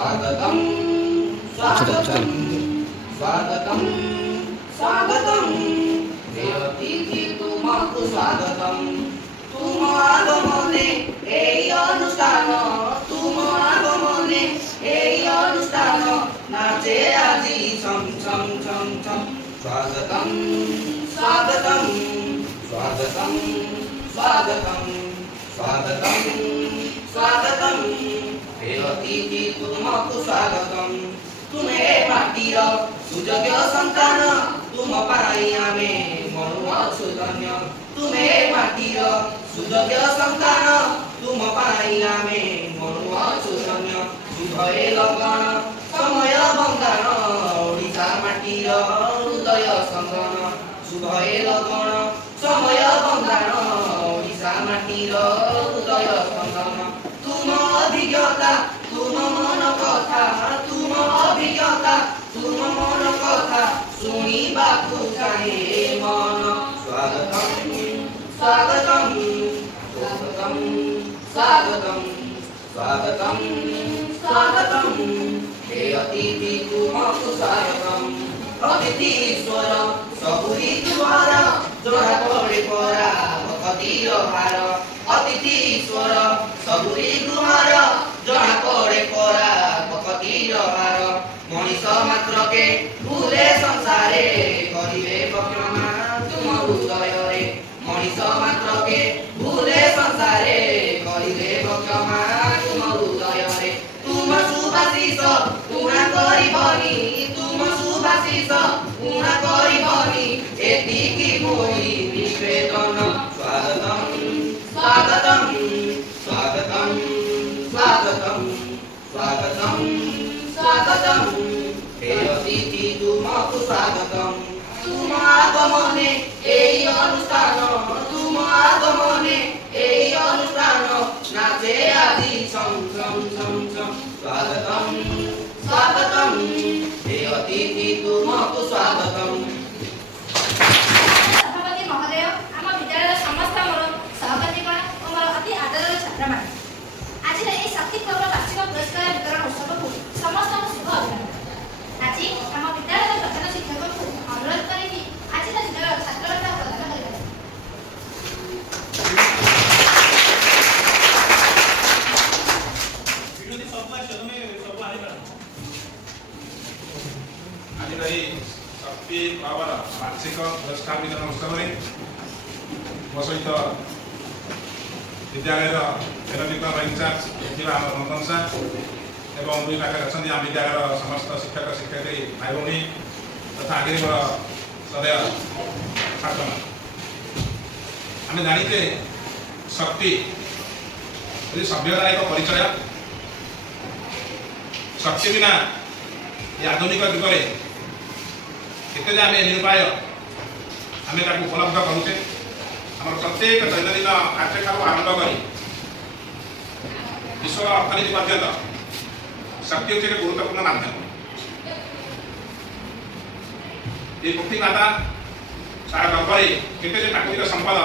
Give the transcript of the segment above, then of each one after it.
स्वागतम स्वागतम स्वागतम स्वागतम हे अतिथि तुमको स्वागतम तुम आगमने এই অনুষ্ঠান तुम आगमने এই অনুষ্ঠান नाचे আজি ছম ছম ছম ছম स्वागतम स्वागतम स्वागतम स्वागतम स्वागतम स्वागतम हे अतिथि तुमको स्वागतम तुम्हे माटीर सुयोग्य संतान तुम पाई आमे मनुअछु धन्य तुम्हे माटीर सुयोग्य संतान तुम पाई आमे मनुअछु धन्य शुभे लगन समय बंगान ओडिशा माटीर हृदय संगन शुभे लगन समय बंगान ओडिशा माटीर हृदय संगन तुम अभिज्ञता तुम मन कथा तुम अभिज्ञता तुम मन कथा शुणिबाकु चाहे मन स्वागतम स्वागतम स्वागतम स्वागतम स्वागतम स्वागतम हे अतिथि तुमको स्वागतम अतिथि ईश्वर सबुरी तुम्हार जोड़ा पड़े परा भक्तिर भार अतिथि ईश्वर सबुरी तुम्हार जोड़ा पड़े परा भक्तिर भार मनीष मात्र के भूले संसारे करिवे क्षमा तुम हृदय रे मनीष मात्र के भूले संसारे करिवे क्षमा तुम हृदय रे तुम सुभाषिष उणा करिबनी तुम सुभाषिष उणा करिबनी एतिकी मोहि निवेदन स्वागतम स्वागतम स्वागतम स्वागतम स्वागतम स्वागतम हे अतिथि तुमको स्वागतम तुम आगमने এই অনুষ্ঠান तुम आगमने এই অনুষ্ঠান नाचे আজি ছম ছম ছম ছম स्वागतम स्वागतम हे अतिथि तुमको स्वागतम सभापति महोदय आम विद्यालय समस्त मोर सहपाठीगण और मोर अति आदरर छात्रमाने आज এই শক্তি পর্ব বার্ষিক পুরস্কার বিতরণ উৎসবକୁ समस्त शुभ अभिनंदन आज आम विद्यालय प्रधान शिक्षक अनुरोध करी आज दिनर छात्रवृत्ति प्रदान करेंगे आज शक्ति पावर वार्षिक पुरस्कार वितरण उत्सव में मो सहित विद्यालय खेलविक्रम इंचार्ज नंदन सार एवं दुई पाखे अच्छा आम विद्यालय समस्त शिक्षक शिक्षयित्री भाई भौणी तथा आगे मोर सदैव छात्र आम जाचे शक्ति सभ्यता एक परिचय शक्ति बिना ये आधुनिक जुगे केते आम निरुपाय आम उपलब्ध करुचे आम प्रत्येक दैनंदिन कार्य आरंभ कर विश्व अर्थनीति पर्यंत शक्ति हूँ एक गुरुत्वपूर्ण माध्यम ये पृथ्वी माता तार गर्भरे केते प्राकृतिक संपद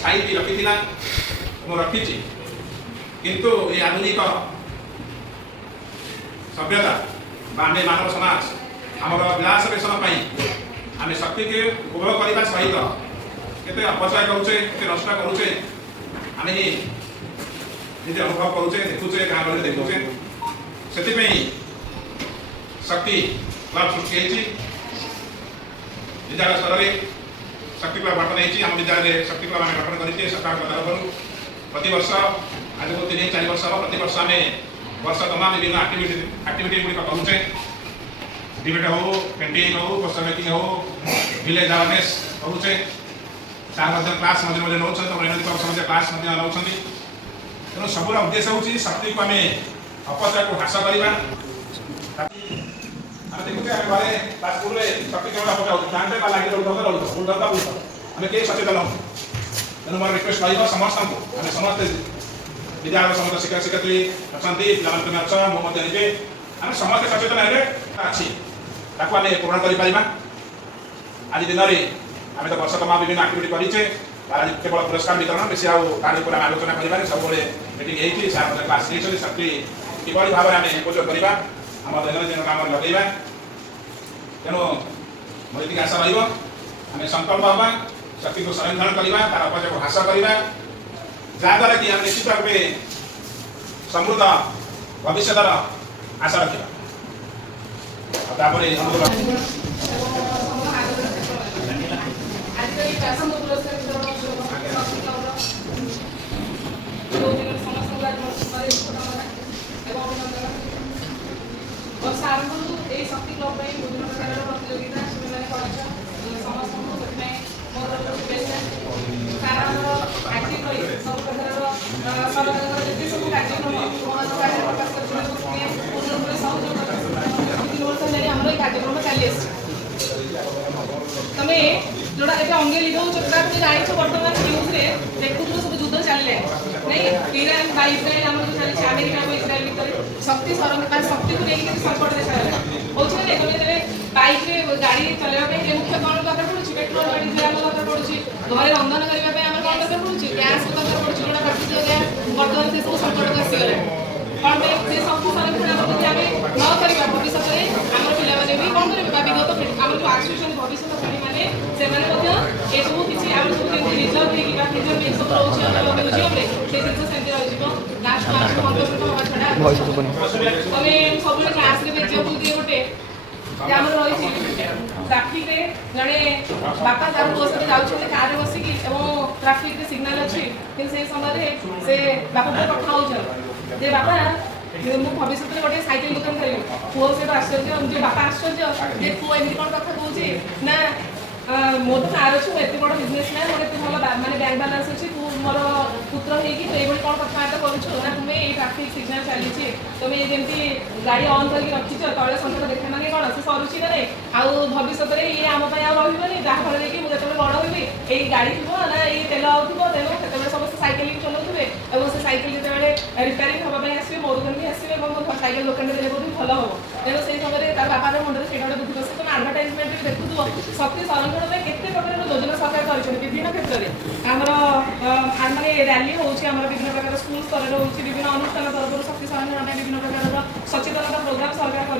छाई रखी रखी किंतु ये आधुनिक सभ्यता आमे मानव समाज आमर विलास बेसन आम शक्ति के उपभोग करने सहित केते अपचय करुचे केते नष्ट करुचे आम ही निजे अनुभव करुचे देखुचे गाँव गहली देखुचे से शक्ति क्लब सृष्टि विद्यालय स्तर में शक्ति क्लब गठन होती आम विद्यालय शक्ति क्लब आम गठन करके सरकार तरफ प्रति वर्ष आज को 3-4 वर्ष प्रति वर्ष आम वर्ष तमाम विभिन्न आक्टिविटी गुड़िक करुचे डिबेट हो पेंटिंग हो पोस्टर मेकिंग हो विलेज अवेयरनेस करुचे सार क्लास मझे मझे नौ समझे क्लास नौ तेणु सबूर उद्देश्य हूँ शक्ति को आम अपचय को ह्रास करवा देखुचे आम घरे स्कूल शक्ति केवल पचाऊ फ्यान लगे रोता आम कई सचेतन हूँ तेणु मोर रिक्वेस्ट रही समस्त आम समस्ते विद्यालय समस्त शिक्षक शिक्षयित्री अच्छा पिला अच्छा मुझे निजे आम समस्त सचेतन है अच्छी आम पूरण कर आज दिन में आम तो वर्ष तमाम विभिन्न आक्टिविटी करें आज केवल पुरस्कार वितरण बेसी आलोचना कर सब मीटिंग होती सार क्लास नहीं शक्ति किभଳି भाବରେ ଆମେ ଉପଯୋଗ କରିବା ଆମ ଦୈନନ୍ଦିନ କାମରେ ଲଗେଇବା। ତେଣୁ ମୋର ଏତିକି ଆଶା ରହିବ ଆମେ ସଂକଳ୍ପ ହେବା ଶକ୍ତିକୁ ସଂରକ୍ଷଣ କରିବା ତାର ଅପଚୟକୁ ହ୍ରାସ କରିବା ଯାହାଦ୍ୱାରା କି ଆମେ ନିଶ୍ଚିତ ଭାବେ ସମୃଦ୍ଧ ଭବିଷ୍ୟତର ଆଶା ରଖିବା। ତାପରେ शक्ति क्लब में विभिन्न प्रकार प्रतियोगिता समस्त मोर एक्टिव रही सब प्रकार सरकार जिते सब कार्यक्रम प्रकाश कर सहयोग आम कार्यक्रम चली तुम जोड़ा ए अंगे लीड हो जान बर्तमान न्यूज देखु सब युद्ध चलिए नहीं ईरान बा इस्राएल आम जो चलती अमेरिका और इस्राएल भितर शक्ति सरकार शक्ति को लेकिन संकट देखा हो बाइक गाड़ी चलने मुख्य कौन दरकार पड़े पेट्रोल गाड़ी तेल दरकार पड़े घरे रंधन करने कौन दरकार पड़े गैस दरकार पड़े जोड़ा प्राकृतिक गैस बर्तमान से सब संकट आसीगले कौन से शक्ति संरक्षण आम न करवा भविष्य में आम पाने भी कौन करेंगे विगत आम जो आसुच्च भविष्य पीढ़ी मैंने से सब किसी आम सब रिजर्व रिजर्व सब रोचे म्यूजियम से जिन सेमती रही लास्ट मंत्र हवा छड़ा तुम सब क्लास एग्जाम्पल दिए गोटे रही ट्राफिक जड़े बापा तार पुओ सहित जाऊँ कार बसिकी ट्राफिक सिग्नाल अच्छी कि समय से बापा कथा हो बापा मु भविष्य में गोटे साइकेल दुकान करी पुओ सहित आश्चर्य जो बापा आश्चर्य जे पुओ एमती कौन कथा कहे ना मोर तो कार अच्छी मुझे बड़ बिजनेस मैन मोर भल मानते बैंक बालांस अच्छी तू मोर पुत्र हो कौन कथबार्ता करुचु ना तुम्हें ये ट्राफिक सिग्नाल चली तुम्हें जमी गाड़ी अन कर रखीच तले संकट देखा माने कौन से सरुची ना आउ भविष्य में ये आम रही जहाँफल कि मुझे बड़ हुई ये गाड़ी थी ना ये तेल आउथो तेणु से समस्त साइकेल चलाऊे और से साइकेल जो रिपेयरिंग हाँपाई आसवे मो दुकान भी आसवे साइकेल दुकान देने बहुत भल हम तेणु से समय तार बापार मुंडे से गोटे बुद्धि बस तुम आडभटाइजमेंट देखुव शक्ति संरक्षण में केते प्रकार योजना सरकार कर विभिन्न क्षेत्र में आमर माने रैली होची विभिन्न प्रकार स्कूल स्तर होची विभिन्न अनुष्ठान तरफ शक्ति संरक्षण में विभिन्न प्रकार सचेतनता प्रोग्राम सरकार कर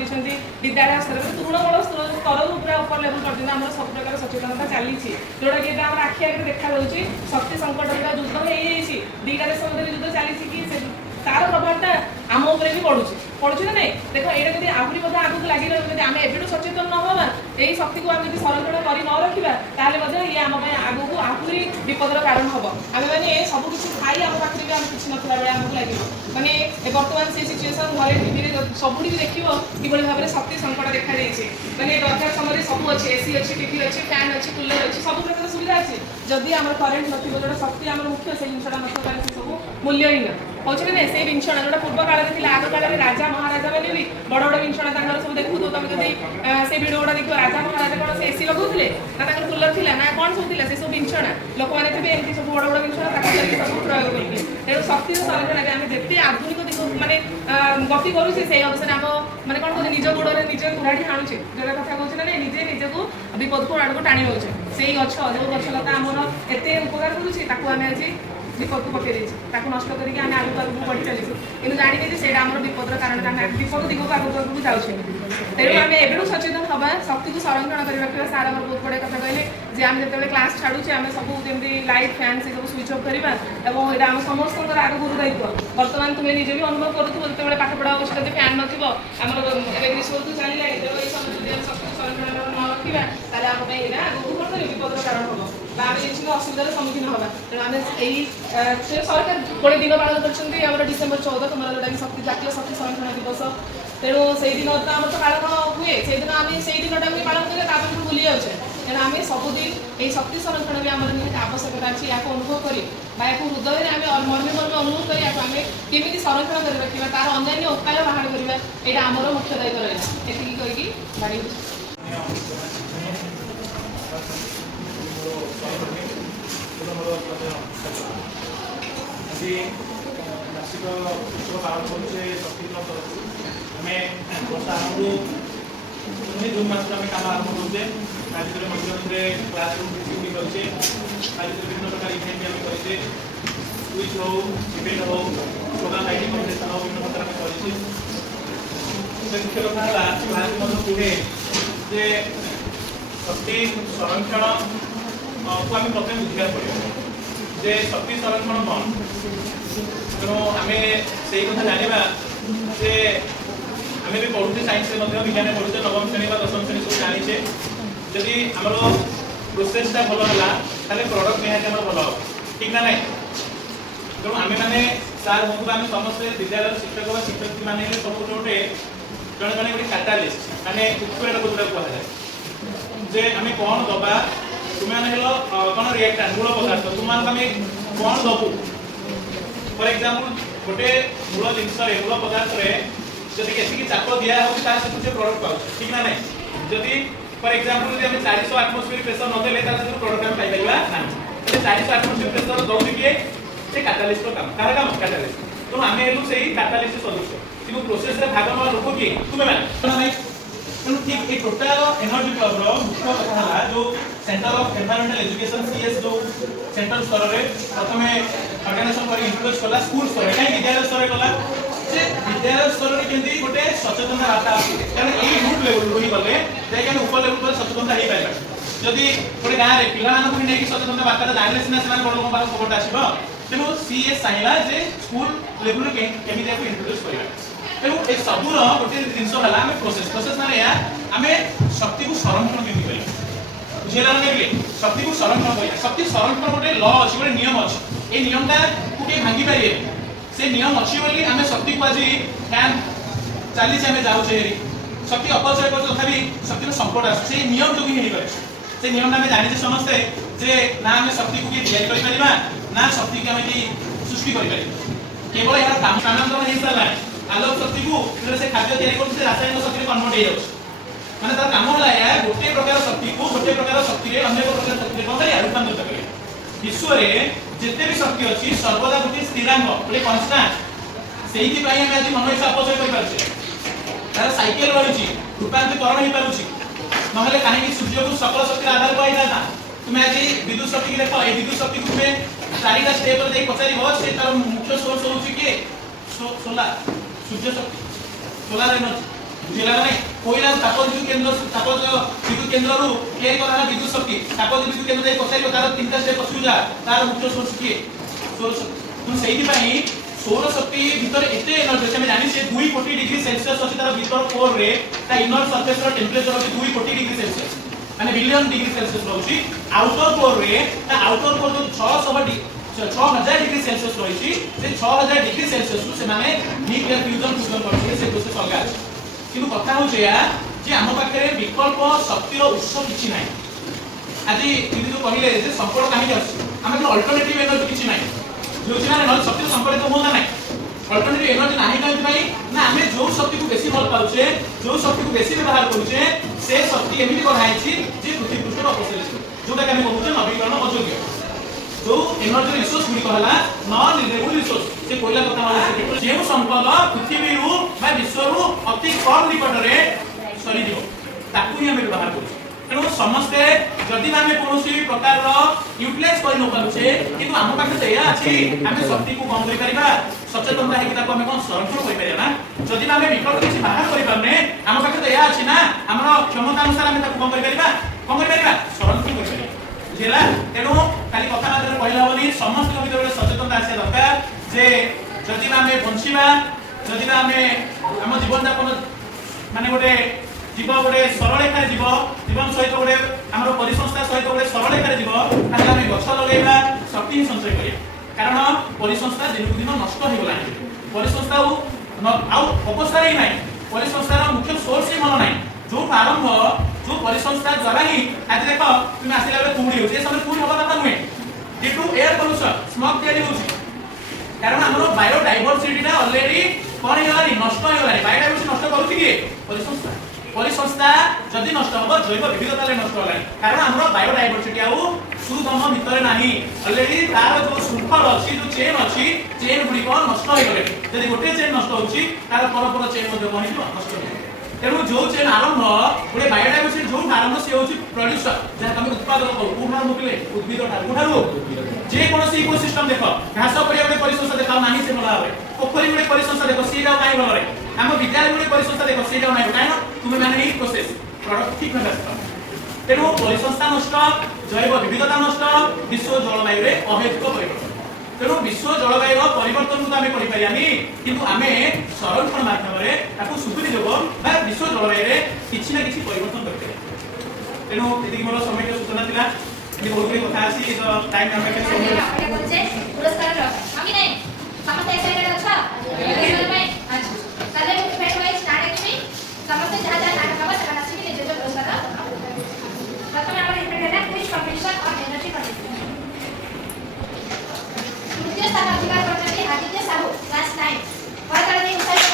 विद्यालय स्तर में तृणमूल स्तर पूरा ऊपर लेवल पर्यटन आम सब प्रकार सचेतनता चली जोटा कि आम आखि आगे देखा शक्ति संकट युद्ध हो दुईटा देश मध्य युद्ध चली कि तार प्रभावटा आम उपरे भी पड़ुची ना नहीं देख ये जब आहरी बोध आगे लगी रही आम एवं सचेतन न हवा यही शक्ति को आम संरक्षण कर न रखा ये आम आग को आहरी विपदर कारण हम आम मैंने सब किसी खाई आम पाखे भी आम किसी ना बेले आमको लगे माने बर्तमान से सिचुएसन घरे टीवी सबुठ भी देख कि भाव में शक्ति संकट देखा मैंने दरकार समय सब अच्छे एसी अच्छी टीवी अच्छी फैन अच्छी कूलर अच्छी सब प्रकार सुविधा अच्छी जदि आम करेन्ट नथिबो जोटा शक्ति आम मुख्य से जिनसा नथिबो ताले सब मूल्यहीन होची ना से विंछणा जोटा पूर्व काल में आग काल में राजा महाराजा मैंने भी बड़ बड़ विंछणा सब देखु तुम जब से भिड गुड़ा देख राजा महाराजा कौन से एसी लगुले ना कूलर थी ना कौन सब थी से सब विंछणा लोक मैंने थे एमती सब बड़ बड़ विंछणा सब प्रयोग करेंगे तेणु शक्ति संरक्षण आम जिते आधुनिक दिग मैंने गति करुचे से अनुसार आम मैंने कौन कहे निज गोड़े निजे कुराड़ी हाणुचे जोटा कथा कहे ना निजे निजक विपद को आड़ को टाणी नौचे से गछ जो गछलता आमर एत उपकार करुचे आम आज विपद को पकई नष्ट करके आगे आगे बढ़ी चलू कि जानवे से विपदर कारण विपद दिग को आगे जाऊँ तेणु आम एवं सचेतन हवा शक्ति को संरक्षण कर रखा सार आम बहुत बड़े कथा कहले जे आम जो क्लास छाड़ुचे आम सब जमी लाइट फैन से सब स्विच ऑफ करवा और ये आम समस्त आग गुरु दायित्व बर्तमान तुम्हें निजे भी अनुभव करुव जो पाठ पढ़ा अवस्था जो फैन नम आम ग्रीष्म ऋतु चलला तेणु ये समय शक्ति संरक्षण न रखा आम आगे कौन कर विपदर कारण हम आम जिन असुविधार सम्मुखीन हवा तेणु आम सरकार गोटे दिन पालन कर डिसेम्बर 14 तुम जोटा शक्ति जातीय शक्ति संरक्षण दिवस तेणु से दिन तो आम तो पालन हुए से दिन आम से दिन टाइम पालन करें भूली जाऊे तेणु आम सबुदिन ये शक्ति संरक्षण भी आम निहत आवश्यकता अच्छी या अनुभव कर हृदय में आम मर्मे मर्मे अनुभव कर केमी संरक्षण कर रखा तार अन्य उपाय बाहर करवा यहाँ आमर मुख्य दायित्व रहा ये कहीकि बाड़ी वार्षिक उत्सव पालन करुचे शक्ति क्लब तरफ आम वर्ष आरंभ जून मस कम आरंभ करुचे आज मध्य क्लासरूम डिस्ट्रिब्यूट करुचे आज विभिन्न प्रकार इवेंट भी करें क्विज हो डिबेट हो प्रोग्राम राइटिंग कम्पिटिशन हो विभिन्न प्रकार करें मुख्य कथा है भारत मध्य कहे जे शक्ति संरक्षण को आम प्रथम बुझा पड़े जे शक्ति संरक्षण कौन तेणु आम से कथा जाना जे आम भी पढ़ुचे साइंस विज्ञान पढ़ुचे नवम श्रेणी दशम श्रेणी सब जानीचे जदि आमर प्रोसेसटा भल है प्रडक्ट निहाती भल ठीक ना नहीं तेणु आम मैंने सार बंधु आम समस्त विद्यालय शिक्षक व शिक्षक मैंने सब गोटे जड़े जड़े गोटे कैटालिस्ट माने उत्प्रेरक जोटा कहुए जे आम कौन दबा तुम्हें कौन रिएक्टेंट मूल पदार्थ तुम आम कौन दबू फॉर एग्जांपल गोटे मूल जिनस मूल पदार्थ जदि के चाप दिया हो प्रोडक्ट पाऊँ ठीक ना नहीं जदि फॉर एग्जांपल जब 400 एटमॉस्फेरिक प्रेशर न देले प्रोडक्ट हम पाई परिबा ना 400 एटमॉस्फेरिक प्रेशर दउछि किए से कैटालिस्ट काम कार काम कैटालिस्ट तो आम हेलु से कैटालिस्ट सदस्य कि प्रोसेस रे भाग न लोक किए तुमे माने तो ठीक ए टोटल एनर्जी क्लब रो मुख्य कथा है जो centre of environmental education CS जो सेंट्रल स्तर रे प्रथमे ऑर्गेनाइजेशन कर इंट्रोड्यूस कला स्कूल स्तर रे विद्यालय स्तर रे कला जे विद्यालय स्तर रे केंदी गोटे सचेतनता वार्ता कारण एई रूट लेवल होई गले जे के ऊपर लेवल पर सचेतनता हेई पाइबा जदि गोटे गां रे पिला मानक भी नेकी सचेतनता वार्ता जानिले सिना सेमान बड़ लोक पास खबरटा आसीबो तेनु सीएस चाहला जे स्कूल लेवल रे केमिति को इंट्रोड्यूस करिबा तेनु ए सबुर गोटे जिंस हला हम प्रोसेस माने या हमें शक्ति को संरक्षण केमिति करिबा बुझेला नै शक्ति को संरक्षण करिबा शक्ति संरक्षण गोटे लॉ अछि गोटे नियम अछि ए नियमटा को के भांगी पारिए से नियम अछि बोली हमें शक्ति को आज फैन चली हमें जाऊ छे शक्ति अपचय कर तथापि शक्ति संकट आसे से नियम जो ही पारे से नियम हमें जानि समस्ते जे ना हमें शक्ति को दिया करि परिबा ना शक्ति के हमें सृष्टि करि परिबा केवल यार काम सामान्य नहीं साला आलोक शक्ति को से खाद्य तैयारी कर से रासायनिक शक्ति कन्वर्ट हो जाउछ माने तार काम होला या गोटे प्रकार शक्ति को गोटे प्रकार शक्ति रे अन्य प्रकार शक्ति को रूपांतरित करे विश्व रे जिते भी शक्ति अछि सर्वदा गोटे स्थिरांक गोटे कांस्टेंट सेही पई हम आज मन इच्छा अपचय करि पारछे तार साइकिल रहिछि रूपांतरीकरण ही पारुछि नहले काहे कि सूर्य को सकल शक्ति आधार पाई जाता तुम आज विद्युत शक्ति देखो ए विद्युत शक्ति को में चारिटा स्टेप रे पचारिबो से तार मुख्य सोर्स होछि के सोलार सूर्य शक्ति सोलार एनर्जी बुझिला नै कोइला ताप विद्युत केंद्र रु के करा विद्युत शक्ति ताप विद्युत केंद्र रे पचारिबो तार तीनटा स्टेप अछि जा तार मुख्य सोर्स के सौर शक्ति तुम सेही पई सौर शक्ति भीतर एते एनर्जी हम जानि से 2 कोटी डिग्री सेल्सियस अछि तार भीतर कोर रे ता इनर सरफेस रो टेंपरेचर अछि 2 कोटी डिग्री सेल्सियस माने बिलियन डिग्री सेल्सियस रहउछि आउटर कोर रे ता आउटर कोर जो 6000 डिग्री सेल्सियस रहिछि से 6000 डिग्री सेल्सियस रु से माने न्यूक्लियर फ्यूजन करछि से प्रोसेस अलगा अछि किंतु कथा हो जे हम पाखे विकल्प शक्तिर उत्स किछि नै आज दीदी जो कहले जे संकट काहे अछि हम अल्टरनेटिव एनर्जी किछि नै जो छिना न शक्ति संकट तो होता नै अल्टरनेटिव एनर्जी नाही कहि भाई ना हमें जो शक्ति को बेसी भल पाउछे जो शक्ति को बेसी व्यवहार करूछे से शक्ति एमिति कराइछि जे पृथ्वी पृष्ठ पर अपसले जोटा के हम कहूछे नवीकरण अयोग्य जो एनर्जी रिसोर्स गुडी कहला नॉन रिन्यूएबल रिसोर्स से कोइला कथा होले जे संपद पृथ्वी रु बा विश्व रु अति कम निकट रे सरी दियो ताकू ही हम व्यवहार करू तेणु समस्ते जदि आम कौन प्रकार यूटिलाइज कर न पारे कि आम पाखे तो यह अच्छी आम शक्ति को कम कर सचेतनता है कौन संरक्षण कर जदि आम विकल्प किसी बाहर करें आम पाखे तो यह अच्छी ना आम क्षमता अनुसार आम कौन कर संरक्षण कर बुझेगा तेणु खाली कथा मात्र कहला हेनी समस्त भीतर गोटे सचेतनता आसा दरकार जे जदि आम बंचा जदि आम आम जीवन यापन माने गोटे जीव गोटे सरलेखा जीवन सहित गोटे आम परिसंस्था सहित गोटे सरलेखा जीव ताहले आम गछ लगेगा शक्ति संचय करिया कारण परिसंस्था दिन दिन नष्ट हो गला परिसंस्था अवस्था ही ना परिसंस्थार मुख्य सोर्स ही मन ना जो आरंभ जो परिसंस्था द्वारा ही आज देख तुम आसला बेले कुहुड़ी होचे समय कुहुड़ी हवा दरकार नुहे due to air pollution smog तैयारी होची कारण हमरो बायोडायवर्सिटीटा ऑलरेडी कोन हेलानी नष्ट हो गलानी बायोडायवर्सिटी नष्ट करूची के परिसंस्था जदि नष्ट हो जैव विविधता रे नष्ट होलानी कारण हमरो बायोडायवर्सिटी आउ सुदम भितर नाही ऑलरेडी तार जो शृंखल अछि जो चेन गुडी को नष्ट हो गले यदि गोटे चेन नष्ट होची तार परपर चेन मध्ये कोन नष्ट हो तेणु जो चेन आरंभ गोटे बायोडाइवर्सिटी जो आरंभ से होची प्रोड्यूसर जहाँ तुम उत्पादन करू कोठार मुकले उद्भिद ठारू जे कोनोसी इकोसिस्टम देखो घास पड़िया गोटे परिसंस्था देखा नाही से भला भाबे पोखरी गोटे परिसंस्था देखो सीटा काई भल रे हम विद्यालय गोटे परिसंस्था देखो सीटा नाही काई तुम माने ही प्रोसेस प्रोडक्ट ठीक भाबे तेणु परिसंस्था नष्ट जैव विविधता नष्ट विश्व जलवायु रे अहेतुक परिवर्तन तेणु विश्व जलवायु परिवर्तन को आम करें किंतु आम संरक्षण माध्यम सुविधा जोग विश्व जलवायु किसी ना कि परिवर्तन करें तेणु ये मोर समय सूचना था ये बहुत गुड कथा अच्छी टाइम पुरस्कार हम नहीं समस्त एक्साइटेड अच्छा कल फेट वाइज स्टार्ट है समस्त जहां जहां नाटक हवा सका नासी के जो पुरस्कार प्रथम हमर इवेंट है क्विज कंपटीशन और एनर्जी कंपटीशन तृतीय स्थान अधिकार करते आदित्य साहू क्लास 9 और करते उत्साह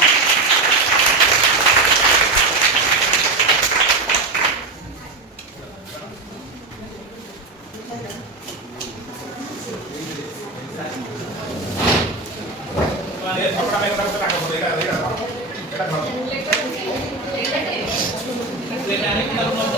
लेटर